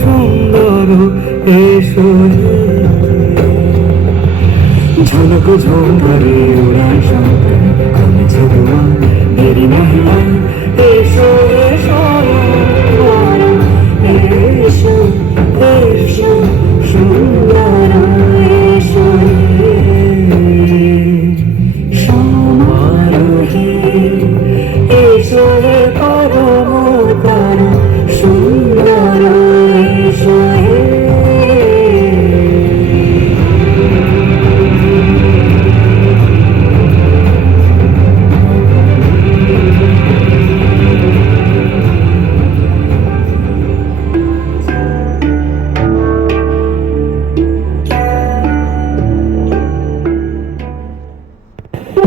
সুন্দর এসো হে। ঝলক ঝোঁকারে উড়ায় শঙ্কর, কমেছে ধোঁয়া দেরি নাহি আর। এসো এসো এসো এসো সুন্দর এসো হে। সমারোহে এসো হে পরমতর সুন্দর এসো হে।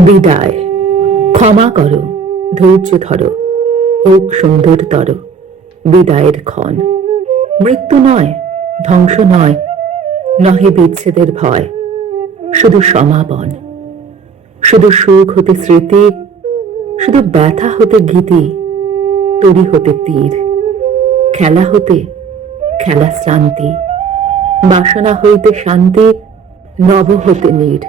বিদায়। ক্ষমা করো, ধৈর্য ধরো, হোক সুন্দরতর বিদায়ের ক্ষণ। মৃত্যু নয়, ধ্বংস নয়, নহে বিচ্ছেদের ভয়, শুধু সমাপন। শুধু সুখ হতে স্মৃতি, শুধু ব্যথা হতে গীতি, তরি হতে তীর, খেলা হতে খেলা শ্রান্তি, বাসনা হইতে শান্তি, নব হতে নীড়।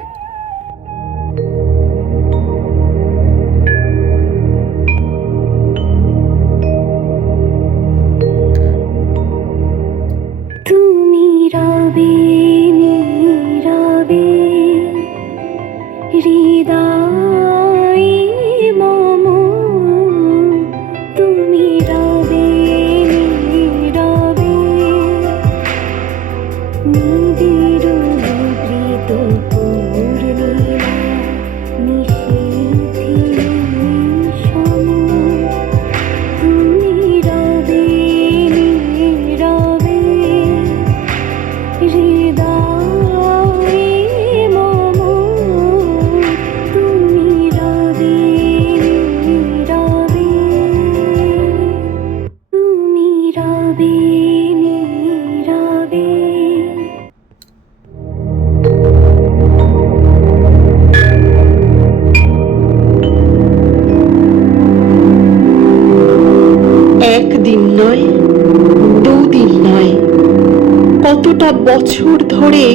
তুমি রবে নীরবে হৃদয়ে মম, তুমি রবে নীরবে নিবিড় নিভৃত পূর্ণিমা নিশীথে সম। তুমি রবে নীরবে হৃদয়ে মম, তুমি রবে নীরবে, তুমি রবে নীরবে। একদিন নয়, দুদিন নয়, কতটা বছর ধরে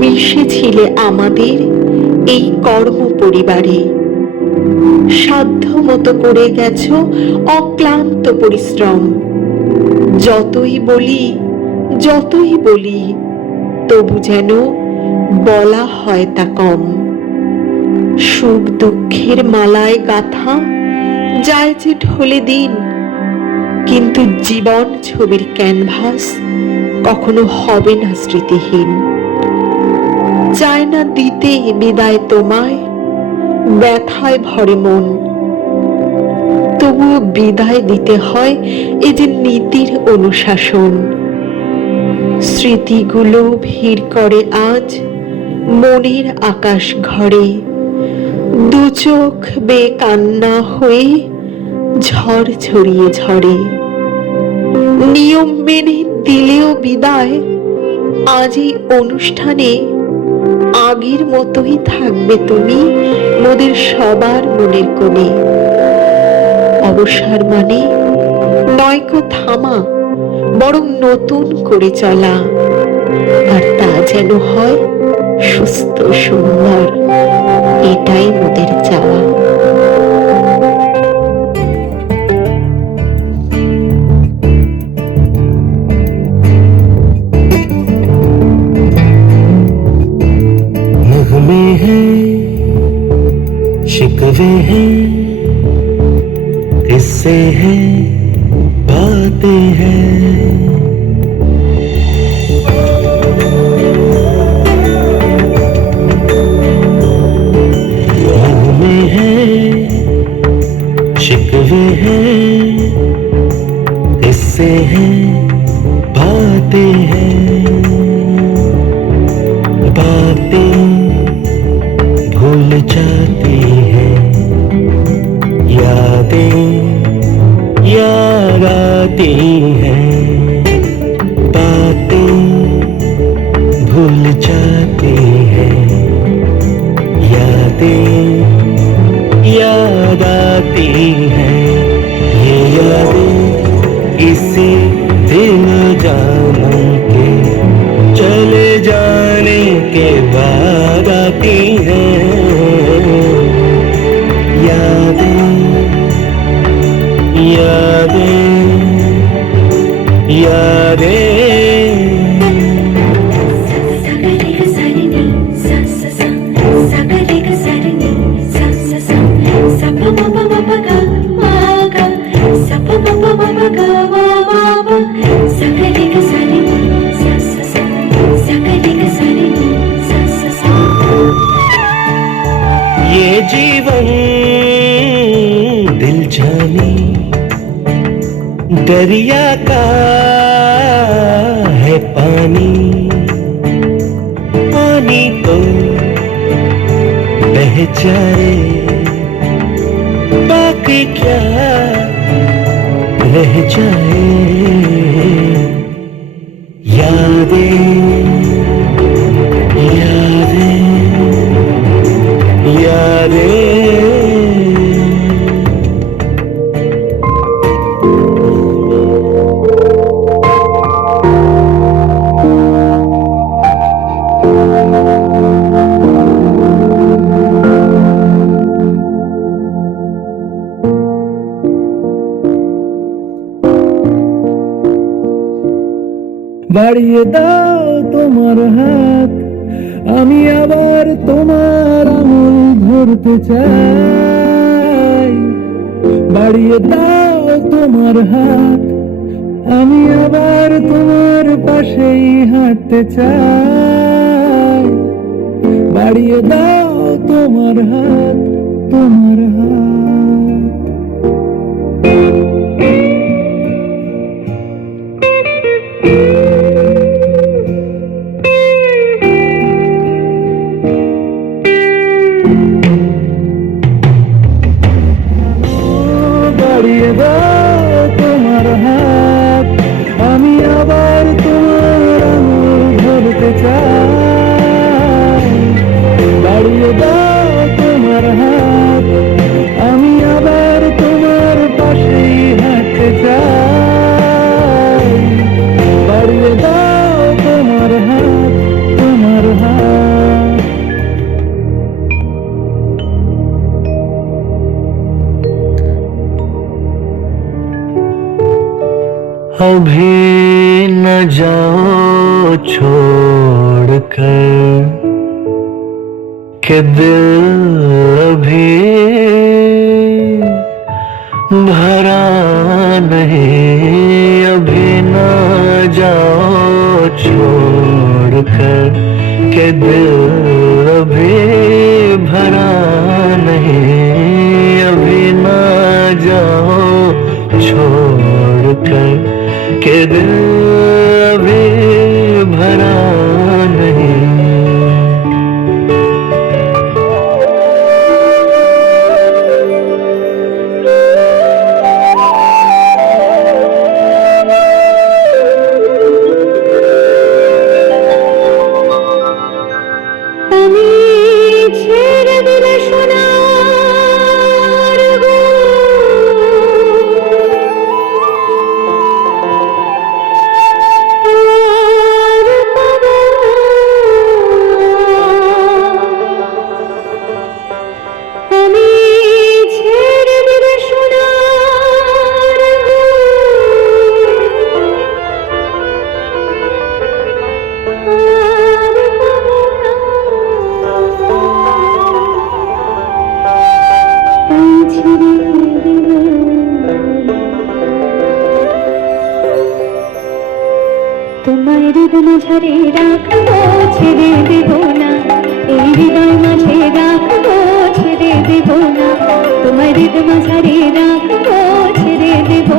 মিশেছিলে আমাদের এই কর্ম পরিবারে। সাধ্য মতো করে গেছো অক্লান্ত পরিশ্রম। যতই বলি তবু যেন বলা হয় তা কম। সুখ দুঃখের মালায় গাথা যায় যে ঢলে দিন, কিন্তু জীবন ছবির ক্যানভাস কখনো হবে না স্মৃতিহীন। চায় না দিতে বিদায় তোমায়, ব্যথায় ভরে মন, তবুও বিদায় দিতে হয় এ যে নীতির অনুশাসন। স্মৃতিগুলো ভিড় করে আজ মনের আকাশ ঘরে, দু চোখ বেয়ে কান্না হয়ে ঝড় ছড়িয়ে ঝরে। নিয়ম মেনে দিলেও বিদায়, আজ এই অনুষ্ঠানে আগের মতোই থাকবে তুমি মোদের সবার মনের কোণে। অবসর মানে নয়কো থামা, বরং নতুন করে চলা, আর তা যেন হয় সুস্থ সুন্দর, এটাই মোদের চাওয়া। नगमे हैं, शिकवे हैं, किस्से हैं, बातें हैं। नगमे हैं, शिकवे हैं, किस्से हैं, बातें हैं। बातें भूल जाती हैं, यादें याद आती हैं। बातें भूल जाती हैं, यादें याद आती हैं। ये यादें किसी दिल जानम के चले जाने के बाद आती हैं यादें यादें यादें ये जीवन दिल जानी दरिया का है पानी पानी तो बह जाए बाकी क्या रह जाए यादें यादें यादें বাড়িয়ে দাও তোমার হাত আমি আবার তোমার আঙুল ধরতে চাই বাড়িয়ে দাও তোমার হাত আমি আবার তোমার পাশেই হাঁটতে চাই বাড়িয়ে দাও তোমার হাত তোমার হাত বাড়িয়ে দাও তোমার হাত আমি আবার তোমার আঙুল ধরতে চাই বাড়িয়ে দাও তোমার হাত আমি আবার তোমার পাশেই হাঁটতে চাই বাড়িয়ে দাও তোমার হাত তোমার হাত अभी न जाओ छोड़ कर के दिल अभी भरा नहीं अभी न जाओ छोड़ कर के दिल अभी भरा नहीं अभी न जाओ छोड़ कर के दिल अभी भरा नहीं আমি ছেড়ে দিলে সোনার আমি ছেড়ে দিলে সোনার তোমার হৃদয় মাঝে রাখবো ছেড়ে দেব না এই হৃদয় মাঝে রাখবো ছেড়ে দেব না তোমার হৃদয় মাঝে রাখবো ছেড়ে দেব